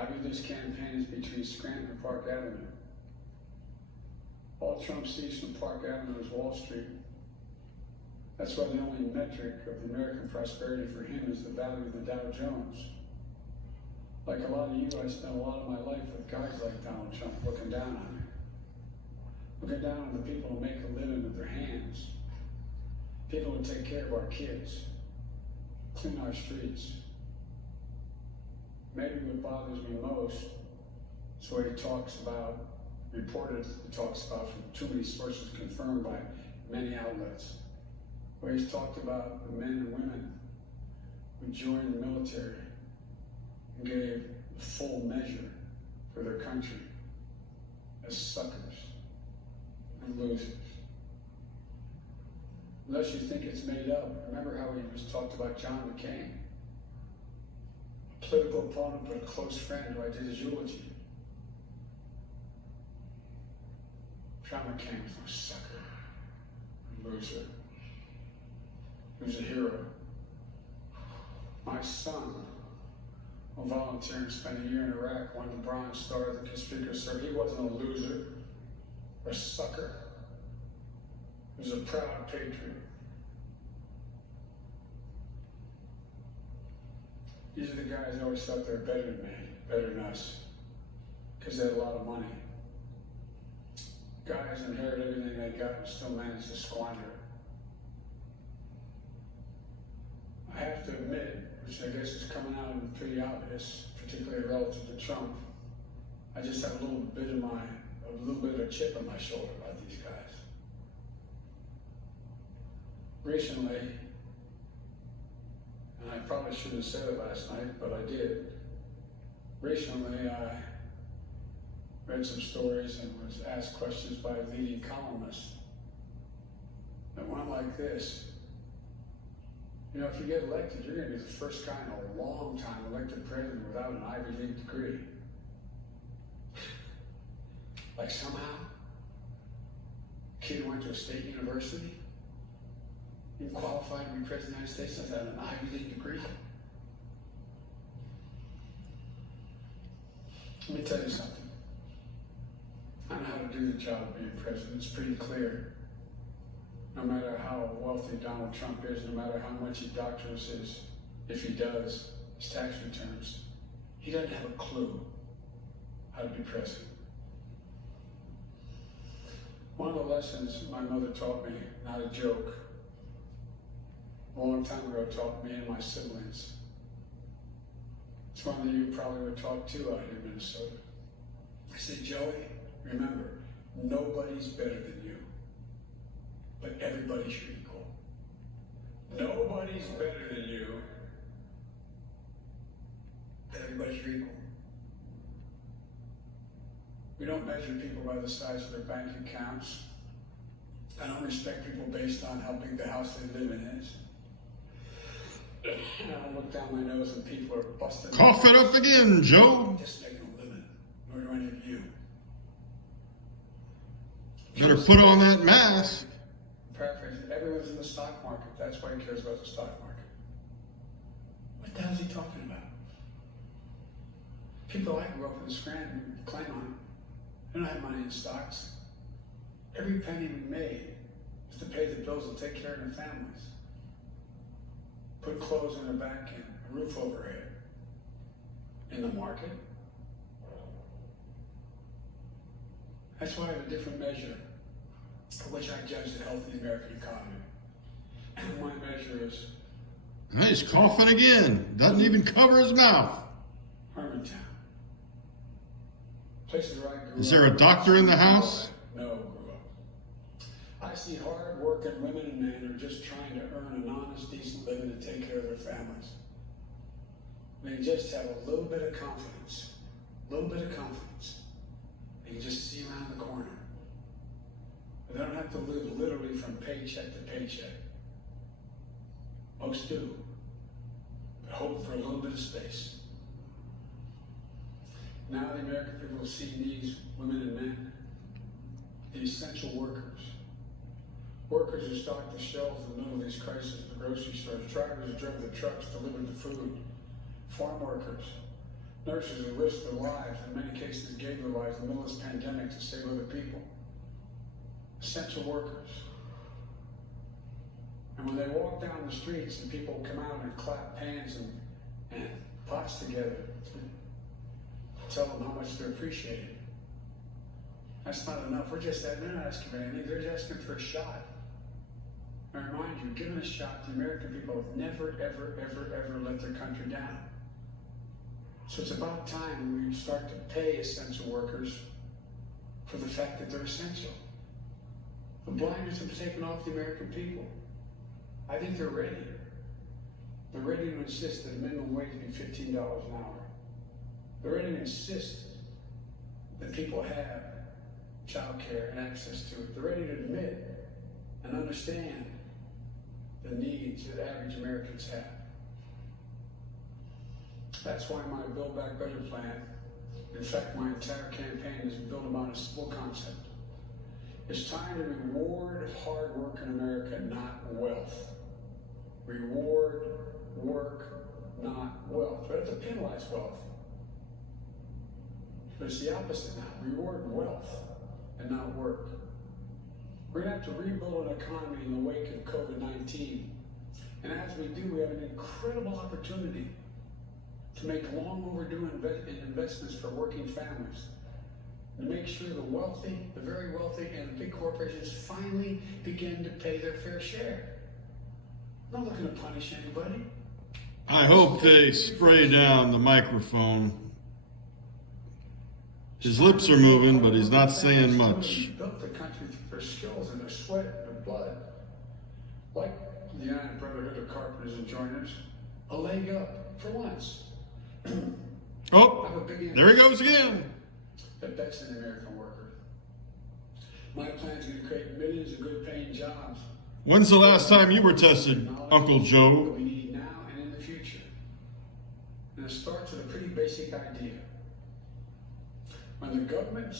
I view this campaign as between Scranton and Park Avenue. All Trump sees from Park Avenue is Wall Street. That's why the only metric of the American prosperity for him is the value of the Dow Jones. Like a lot of you, I spent a lot of my life with guys like Donald Trump looking down on me. Looking down on the people who make a living with their hands. People who take care of our kids, clean our streets. Maybe what bothers me most is what he talks about, reported he talks about from too many sources confirmed by many outlets, where he's talked about the men and women who joined the military and gave the full measure for their country as suckers and losers. Unless you think it's made up, remember how he was talked about John McCain, a political opponent but a close friend who I did his eulogy. John McCain was no sucker and loser. He was a hero. My son, who volunteered and spent a year in Iraq, won the Bronze Star of the Conspicuous Service. He wasn't a loser or a sucker. He was a proud patriot. These are the guys who always thought they were better than me, better than us, because they had a lot of money. Guys inherit everything they got and still manage to squander it. I have to admit, which I guess is coming out and pretty obvious, particularly relative to Trump, I just have a little bit of a chip on my shoulder about these guys. Recently, and I probably shouldn't have said it last night, but I did. Recently, I read some stories and was asked questions by a leading columnist that went like this. You know, if you get elected, you're going to be the first guy in a long time elected president without an Ivy League degree. Like somehow, a kid who went to a state university, and qualified to be president of the United States without an Ivy League degree. Let me tell you something. I know how to do the job of being president. It's pretty clear. No matter how wealthy Donald Trump is, no matter how much he doctors his, if he does, his tax returns, he doesn't have a clue how to be president. One of the lessons my mother taught me, not a joke, a long time ago taught me and my siblings. It's one that you probably were taught too out here in Minnesota. I said, Joey, remember, nobody's better than you, but everybody's equal. Nobody's better than you, but everybody's equal. We don't measure people by the size of their bank accounts. I don't respect people based on how big the house they live in is. And I look down my nose and people are busting. Cough it up again, Joe. Just making a living, nor do any of you. Better put on that mask. Paraphrasing, everyone's in the stock market. That's why he cares about the stock market. What the hell is he talking about? People I grew up in Scranton claim on it. They don't have money in stocks. Every penny we made was to pay the bills and take care of their families. Put clothes on their back and a roof overhead. In the market. That's why I have a different measure for which I judge the health of the American economy. And my measure is... He's coughing again. Doesn't even cover his mouth. Hermantown. Places where I grew up. Is there a doctor in the house? No, grew up. I see hard-working women and men who are just trying to earn an honest, decent living to take care of their families. They just have a little bit of confidence. A little bit of confidence. They can just see around the corner. They don't have to live literally from paycheck to paycheck. Most do. But hope for a little bit of space. Now the American people see these women and men, the essential workers. Workers who stocked the shelves in the middle of these crises at the grocery stores. Drivers who drove the trucks, delivered the food. Farm workers Nurses who risked their lives, in many cases gave their lives in the middle of this pandemic to save other people. Essential workers. And when they walk down the streets and people come out and clap hands and pots together to tell them how much they're appreciated, that's not enough. They're not asking for anything, they're just asking for a shot. I remind you, given a shot, the American people have never, ever, ever, ever let their country down. So it's about time we start to pay essential workers for the fact that they're essential. The blinders have been taken off the American people. I think they're ready. They're ready to insist that the minimum wage be $15 an hour. They're ready to insist that people have child care and access to it. They're ready to admit and understand the needs that average Americans have. That's why my Build Back Better plan, in fact, my entire campaign is built upon a simple concept. It's time to reward hard work in America, not wealth. Reward work, not wealth. We have to penalize wealth. But it's the opposite now. Reward wealth and not work. We're going to have to rebuild an economy in the wake of COVID-19. And as we do, we have an incredible opportunity to make long overdue investments for working families. To make sure the wealthy, the very wealthy, and the big corporations finally begin to pay their fair share. I'm not looking to punish anybody. I hope they spray down the microphone. His lips are moving, but he's not saying much. Built the country through their skills and their sweat and their blood. Like the United Brotherhood of Carpenters and Joiners, a leg up for once. Oh, there he goes again. That bets in the American worker. My plan is going to create millions of good paying jobs. When's the last time you were tested, Uncle That Joe? we need now and in the future. And it starts with a pretty basic idea. When the government